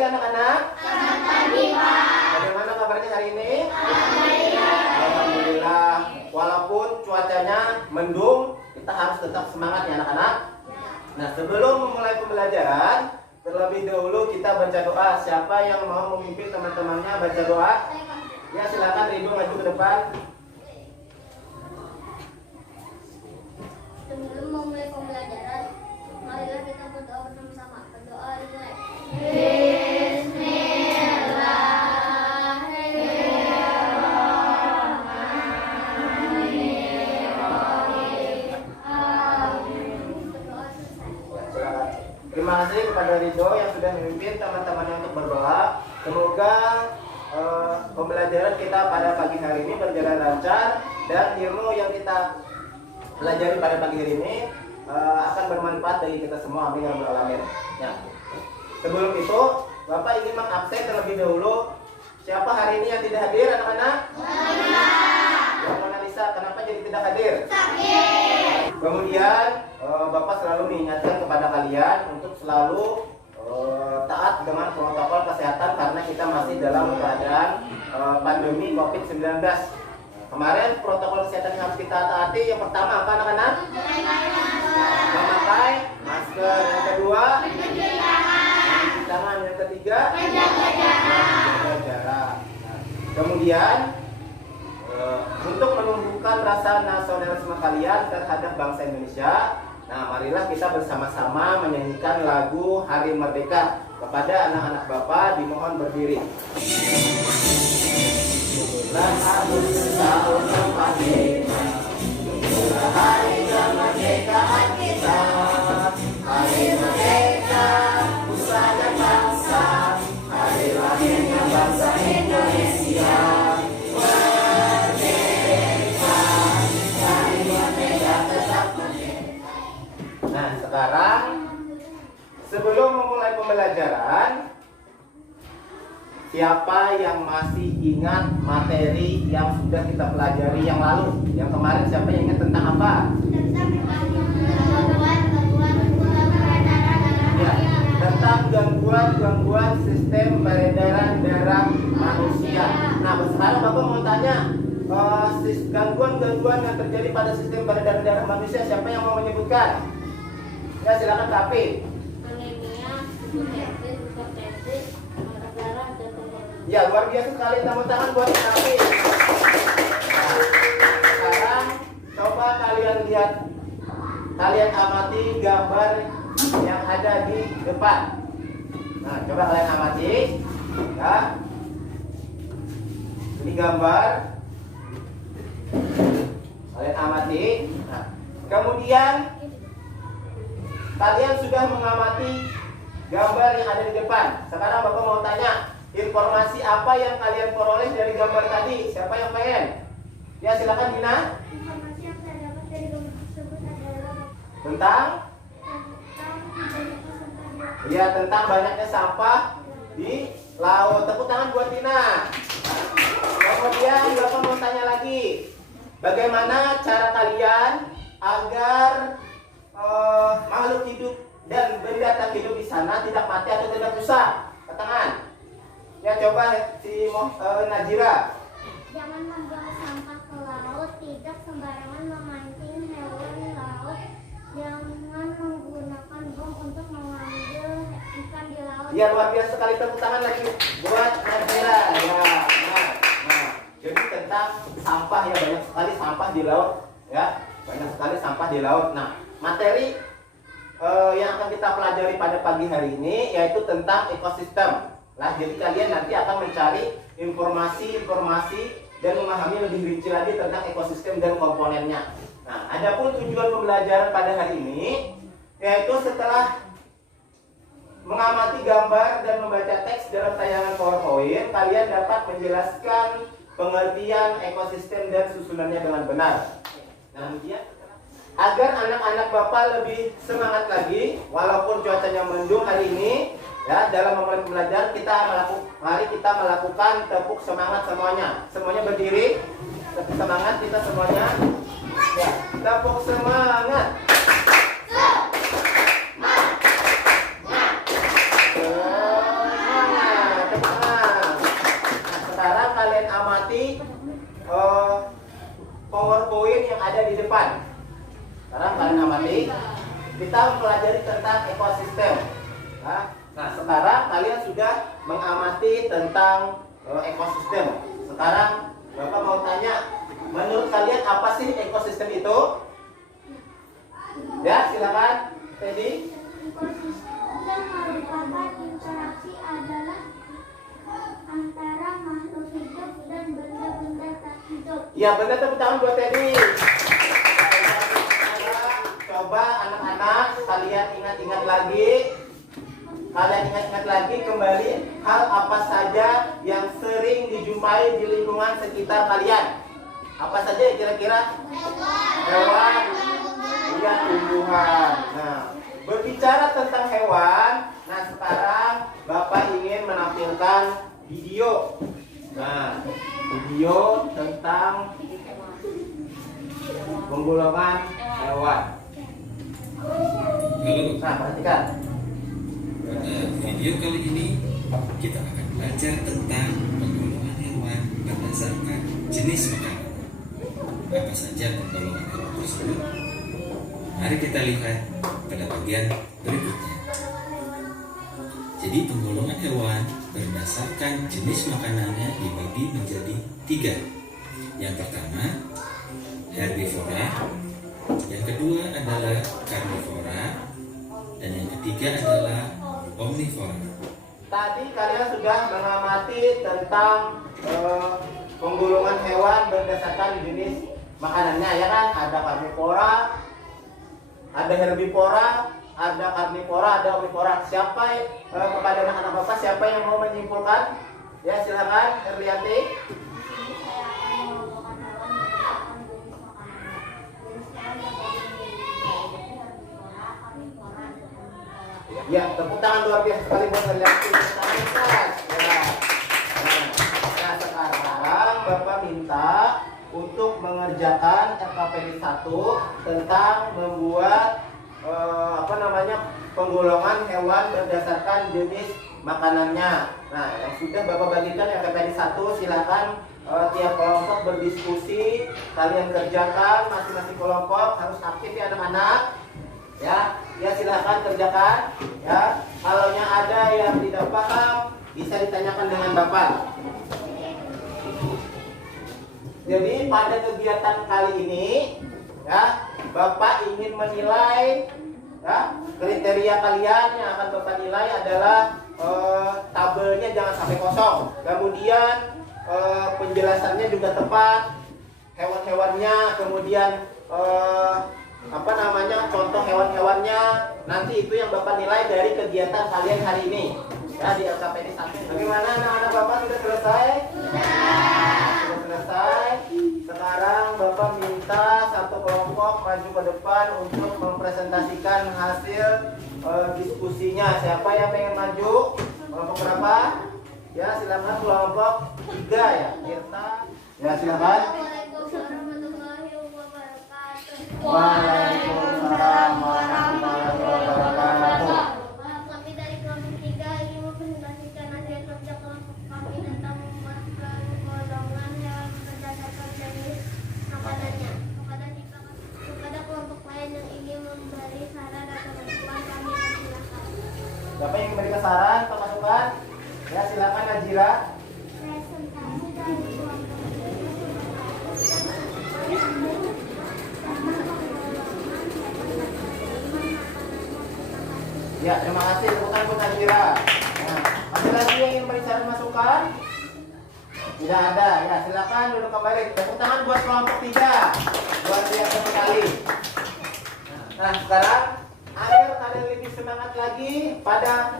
pagi anak-anak. Selamat pagi, Pak. Bagaimana kabarnya hari ini? Alhamdulillah. Alhamdulillah. Walaupun cuacanya mendung, kita harus tetap semangat ya anak-anak. Nah, sebelum memulai pembelajaran, terlebih dahulu kita baca doa. Siapa yang mau memimpin teman-temannya baca doa? Ya, silakan Ridho maju ke depan. Sebelum memulai pembelajaran, marilah kita berdoa bersama-sama. Berdoa dimulai. Berdoa selesai. Silakan. Terima kasih kepada Ridho yang sudah memimpin teman-temannya untuk berdoa. Semoga pembelajaran kita pada pagi hari ini berjalan lancar dan ilmu yang kita pelajari pada pagi hari ini akan bermanfaat bagi kita semua. Amin ya rabbal alamin. Ya. Sebelum itu, Bapak ingin mengabsen terlebih dahulu. Siapa hari ini yang tidak hadir, anak-anak? Yang Mona Lisa, kenapa jadi tidak hadir? Kemudian Bapak selalu mengingatkan kepada kalian untuk selalu taat dengan protokol kesehatan karena kita masih dalam keadaan pandemi COVID-19. Kemarin protokol kesehatan yang harus kita taati yang pertama apa anak-anak? Memakai masker. Yang kedua, mencuci tangan. Yang ketiga, menjaga jarak. Nah, kemudian untuk menumbuhkan rasa nasionalisme kalian terhadap bangsa Indonesia, nah marilah kita bersama-sama menyanyikan lagu Hari Merdeka. Kepada anak-anak Bapak dimohon berdiri. Bulan Agustus tahun 45, itulah hari kemerdekaan kita. Hari merdeka, nusa dan bangsa, hari lahirnya bangsa Indonesia. Nah, sekarang sebelum memulai pembelajaran, siapa yang masih ingat materi yang sudah kita pelajari yang lalu? Yang kemarin siapa yang ingat tentang apa? Ya, tentang gangguan sistem peredaran darah manusia. Nah, sekarang Bapak mau tanya, gangguan-gangguan yang terjadi pada sistem peredaran darah manusia, siapa yang mau menyebutkan? Ya, silakan Kapi. Anemia, hipertensi, darah dan Ya, luar biasa sekali, tepuk tangan buat Kapi. Nah, sekarang coba kalian lihat, kalian amati gambar yang ada di depan. Nah, coba kalian amati. Ya. Ini gambar. Kalian amati. Nah, kemudian kalian sudah mengamati gambar yang ada di depan. Sekarang Bapak mau tanya, informasi apa yang kalian peroleh dari gambar tadi? Siapa yang pengen? Ya, silakan Dina. Informasi yang saya dapat dari gambar tersebut adalah Tentang? Ya, tentang banyaknya sampah di laut. Tepuk tangan buat Dina. Kemudian Bapak mau tanya lagi, bagaimana cara kalian agar makhluk hidup dan benda tak hidup di sana tidak mati atau tidak rusak? Ke tangan. Ya, coba si Najira. jangan membuang sampah ke laut, tidak sembarangan memancing hewan laut, jangan menggunakan bom untuk mengambil ikan di laut. Ya, luar biasa sekali, tepuk tangan lagi buat Najira. Ya, nah, jadi tentang sampah ya, banyak sekali sampah di laut ya, banyak sekali sampah di laut. Nah, materi yang akan kita pelajari pada pagi hari ini yaitu tentang ekosistem. Nah, jadi kalian nanti akan mencari informasi-informasi dan memahami lebih rinci lagi tentang ekosistem dan komponennya. Nah, adapun tujuan pembelajaran pada hari ini yaitu setelah mengamati gambar dan membaca teks dalam tayangan PowerPoint, kalian dapat menjelaskan pengertian ekosistem dan susunannya dengan benar. Nah, kemudian agar anak-anak Bapak lebih semangat lagi walaupun cuacanya mendung hari ini, ya, dalam memulai pembelajaran mari kita melakukan tepuk semangat semuanya. Semuanya berdiri. Tepuk semangat kita semuanya. Ya, tepuk semangat. Semangat. ada di depan. Sekarang kalian amati. Kita mempelajari tentang ekosistem. Nah, sekarang kalian sudah mengamati tentang ekosistem. Sekarang Bapak mau tanya, menurut kalian apa sih ekosistem itu? Ya, silakan, Teddy. Ekosistem merupakan interaksi adalah antara makhluk hidup dan benda-benda tak hidup. Ya, benar, tepuk tangan buat Teddy. Coba anak-anak kalian ingat-ingat lagi. Kalian ingat-ingat lagi kembali hal apa saja yang sering dijumpai di lingkungan sekitar kalian. Apa saja kira-kira? Hewan. Iya, tumbuhan. Nah, berbicara tentang hewan, nah sekarang Bapak ingin menampilkan video. Nah, video tentang penggolongan hewan. Nah, perhatikan. Pada video kali ini kita akan belajar tentang penggolongan hewan berdasarkan jenis makanan. Apa saja penggolongan hewan tersebut? Mari kita lihat pada bagian berikutnya. Jadi penggolongan hewan berdasarkan jenis makanannya dibagi menjadi 3. Yang pertama herbivora, yang kedua adalah karnivora, dan yang ketiga adalah omnivora. Tadi kalian sudah mengamati tentang penggolongan hewan berdasarkan jenis makanannya, ya kan? Ada karnivora, ada herbivora, ada karnivora, ada omnivora. Siapa kepada anak-anak Bapak siapa yang mau menyimpulkan? Ya, silakan Herliati. Ya, tepuk tangan luar biasa sekali buat Herliati. Tangan keras. Ya. Nah, sekarang Bapak minta untuk mengerjakan RKPD 1 tentang membuat penggolongan hewan berdasarkan jenis makanannya. Nah, yang sudah Bapak bagikan RKPD 1, silakan tiap kelompok berdiskusi, kalian kerjakan masing-masing kelompok, harus aktif ya anak-anak. Ya silakan kerjakan. Ya, kalau ada yang tidak paham bisa ditanyakan dengan Bapak. Jadi pada kegiatan kali ini, ya, Bapak ingin menilai, ya, kriteria kalian yang akan Bapak nilai adalah tabelnya jangan sampai kosong. Kemudian penjelasannya juga tepat, hewan-hewannya, kemudian contoh hewan-hewannya. Nanti itu yang Bapak nilai dari kegiatan kalian hari ini. Ya, di LKPD 1. Bagaimana anak-anak Bapak sudah selesai? Sudah selesai. Sekarang Bapak minta satu kelompok maju ke depan untuk mempresentasikan hasil diskusinya. Siapa yang pengen maju? Kelompok berapa? Ya, silakan kelompok 3 ya. Tirta. Ya, silakan. Waalaikumsalam warahmatullahi wabarakatuh. Kami dari kelompok 3 ingin mempresentasikan hasil kerja kelompok kami tentang memasukkan golongan hewan berdasarkan jenis makanannya. Kepada kelompok lain yang ingin memberi saran atau masukan, kami persilakan. Siapa yang memberikan saran atau masukan? Ya, silakan Najira. Presentasi dari kelompok Ya, terima kasih. Tepukan buat Najira. Nah, ada lagi yang ingin memberi saran masukan? Tidak ada. Ya, silakan duduk kembali. Tepuk tangan buat kelompok 3. Luar biasa sekali. Nah, sekarang agar kalian lebih semangat lagi pada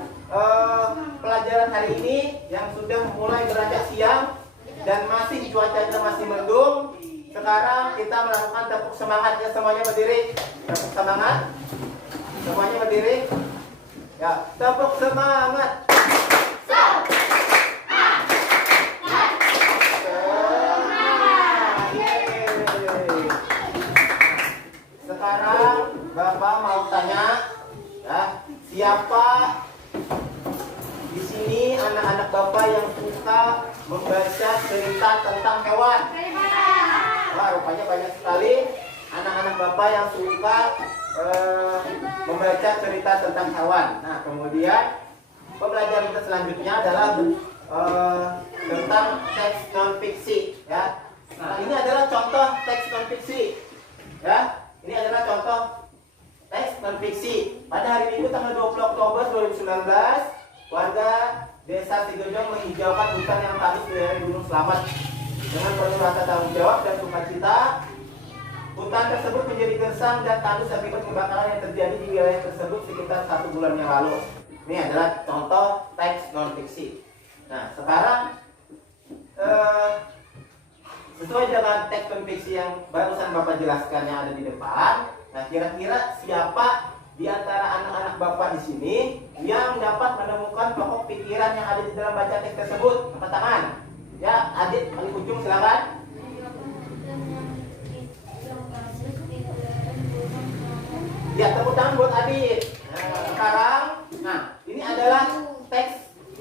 pelajaran hari ini yang sudah mulai beranjak siang dan masih cuacanya masih mendung. Sekarang kita melakukan tepuk semangat ya, semuanya berdiri. Tepuk semangat. Semuanya berdiri. Ya, tepuk semangat. Sekarang Bapak mau tanya, ya, siapa di sini anak-anak Bapak yang suka membaca cerita tentang hewan? Wah, rupanya banyak sekali anak-anak Bapak yang suka membaca cerita tentang hewan. Nah, kemudian pembelajaran kita selanjutnya adalah tentang teks non fiksi, ya. Nah, ini adalah contoh teks non fiksi, ya. Ini adalah contoh teks non fiksi. Pada hari Minggu tanggal 20 Oktober 2019, warga Desa Sigejong menghijaukan hutan yang tandus di daerah Gunung Slamet dengan penuh rasa tanggung jawab dan sukacita. Hutan tersebut menjadi gersang dan tandus akibat kebakaran yang terjadi di wilayah tersebut sekitar 1 bulan yang lalu. Ini adalah contoh teks non fiksi. Nah, sekarang sesuai dengan teks non fiksi yang barusan Bapak jelaskan yang ada di depan. Nah, kira-kira siapa di antara anak-anak Bapak di sini yang dapat menemukan pokok pikiran yang ada di dalam baca teks tersebut? Angkat tangan. Ya, Adit paling ujung silakan. Ya, tepuk tangan buat Adit. Nah, sekarang, ini adalah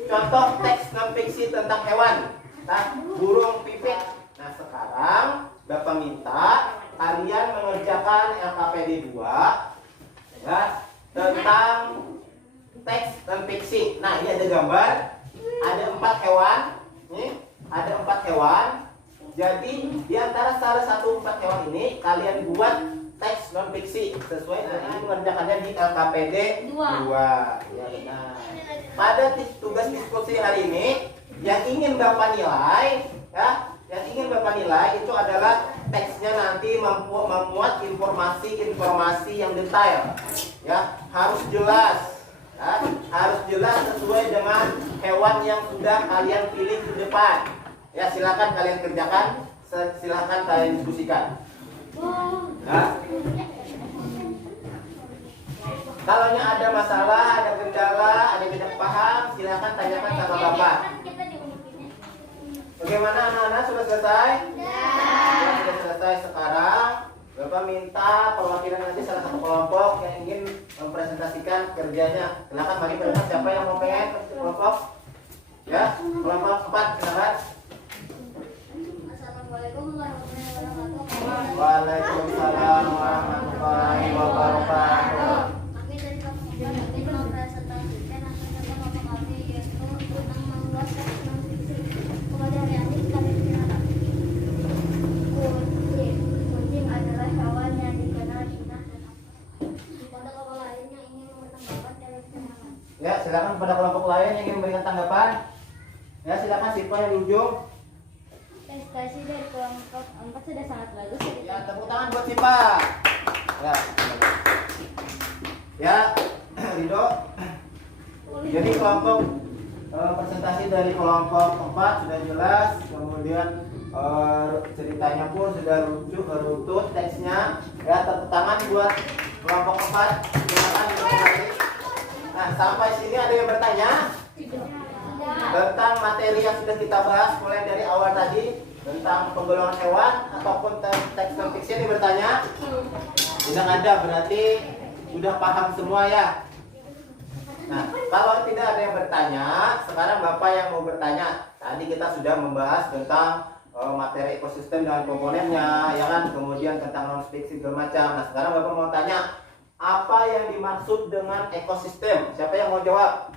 contoh teks non fiksi tentang hewan. Nah, burung pipit. Nah, sekarang Bapak minta kalian mengerjakan LKPD 2 ya, tentang teks non fiksi. Nah, ini ada gambar, ada 4 hewan. Nih, ada 4 hewan. Jadi, di antara salah satu 4 hewan ini kalian buat teks non fiksi sesuai dengan mengerjakannya di LKPD 2. Ya, benar. Pada tugas diskusi hari ini yang ingin Bapak nilai, ya, yang ingin Bapak nilai itu adalah teksnya nanti memuat informasi yang detail, ya, harus jelas, ya, harus jelas sesuai dengan hewan yang sudah kalian pilih di depan. Ya, silakan kalian kerjakan, silakan kalian diskusikan. Ya. Kalau ada masalah, ada kendala, ada tidak paham, silakan tanyakan sama Bapak. Bagaimana anak-anak, sudah selesai? Ya, sudah selesai. Sekarang Bapak minta perwakilan nanti salah satu kelompok yang ingin mempresentasikan kerjanya. Silakan bagi berdekat siapa yang mau pengen kelompok? Ya, kelompok 4 silakan. Assalamualaikum warahmatullahi wabarakatuh. Waalaikumsalam warahmatullahi wabarakatuh. Kami dari kampung kami mempresentasikan hasil kelompok kami yaitu tentang membuat teks non fiksi. Kepada hari ini kami silakan. Kucing adalah hewan yang dikenal jinak dan aktif. Pada kelompok lain yang ingin menambahkan dari keterangan. Ya, silakan pada kelompok lain yang ingin memberikan tanggapan. Ya, silakan Sipa yang di ujung. Prestasi dari kelompok 4 sudah sangat bagus. Ya, tepuk tangan buat Sipa. Ya. Ya, Rido. Jadi kelompok presentasi dari kelompok 4 sudah jelas, kemudian ceritanya pun sudah runtut teksnya. Ya, tepuk tangan buat kelompok 4. Silakan dimulai. Nah, sampai sini ada yang bertanya? Tentang materi yang sudah kita bahas mulai dari awal tadi tentang penggolongan hewan ataupun teks non fiksi ini bertanya? Tidak ada, berarti sudah paham semua ya. Nah, kalau tidak ada yang bertanya, sekarang Bapak yang mau bertanya. Tadi kita sudah membahas tentang materi ekosistem dan komponennya, ya kan? Kemudian tentang non fiksi segala macam. Nah, sekarang Bapak mau tanya, apa yang dimaksud dengan ekosistem? Siapa yang mau jawab?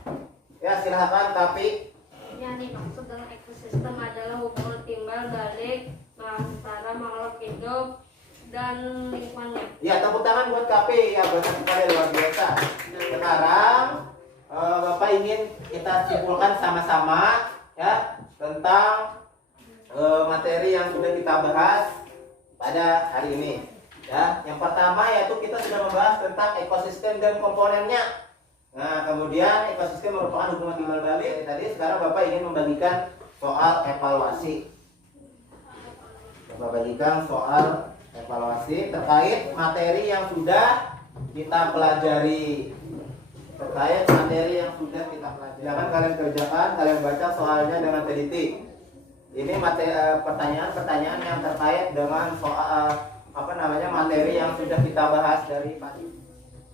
Ya, silakan. Tapi yang dimaksud dengan ekosistem adalah hubungan timbal balik antara makhluk hidup dan lingkungannya. ya, tepuk tangan buat KP ya, bahasa sekali luar biasa. Sekarang Bapak ingin kita simpulkan sama-sama ya tentang materi yang sudah kita bahas pada hari ini. Ya, yang pertama yaitu kita sudah membahas tentang ekosistem dan komponennya. Nah, kemudian ekosistem merupakan hubungan timbal balik. Tadi sekarang Bapak ingin membagikan soal evaluasi. Bapak bagikan soal evaluasi terkait materi yang sudah kita pelajari. Terkait materi yang sudah kita pelajari. Silakan kalian kerjakan, kalian baca soalnya dengan teliti. Ini materi pertanyaan-pertanyaan yang terkait dengan soal materi yang sudah kita bahas dari pagi.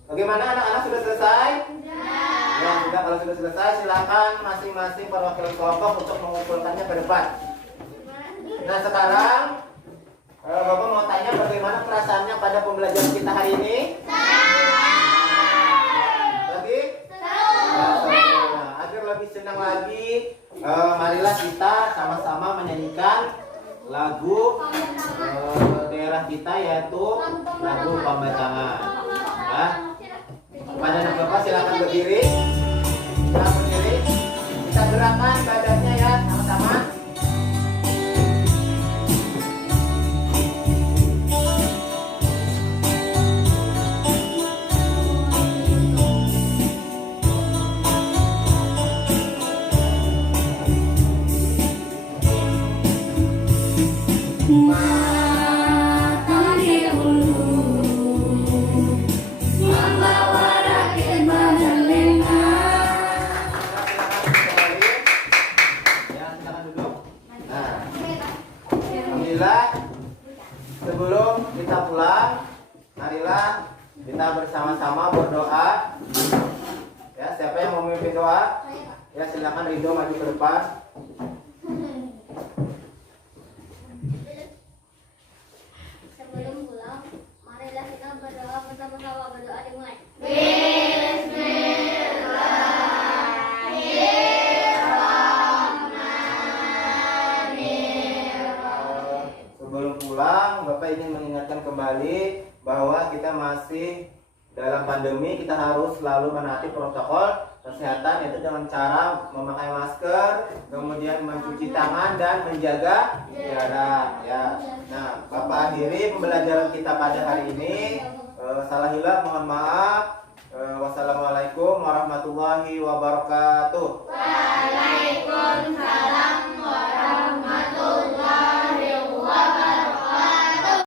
Bagaimana anak-anak, sudah selesai? Ya, sudah. Kalau sudah selesai, silakan masing-masing perwakilan kelompok untuk mengumpulkannya ke depan. Nah, sekarang Bapak mau tanya bagaimana perasaannya pada pembelajaran kita hari ini? Lagi? Agar lebih senang lagi, marilah kita sama-sama menyanyikan lagu daerah kita, yaitu lagu Pambatangan. Pada anak Bapak silakan berdiri. Silakan berdiri. Kita gerakan badannya ya sama-sama. Matahari ulu membawa rakyat berlengah. Ya, silakan duduk. Nah, alhamdulillah, sebelum kita pulang, marilah kita bersama-sama berdoa. Ya, siapa yang mau memimpin doa? Ya, silakan Ridho maju ke depan. Sebelum pulang, marilah kita berdoa bersama-sama. Berdoa dimulai. Sebelum pulang, Bapak ingin mengingatkan kembali bahwa kita masih dalam pandemi. Kita harus selalu menaati protokol kesehatan, yaitu dengan cara memakai masker, kemudian mencuci tangan dan menjaga jarak. Ya. Nah, Bapak akhiri pembelajaran kita pada hari ini. Salah hilaf mohon maaf. Wassalamualaikum warahmatullahi wabarakatuh. Waalaikumsalam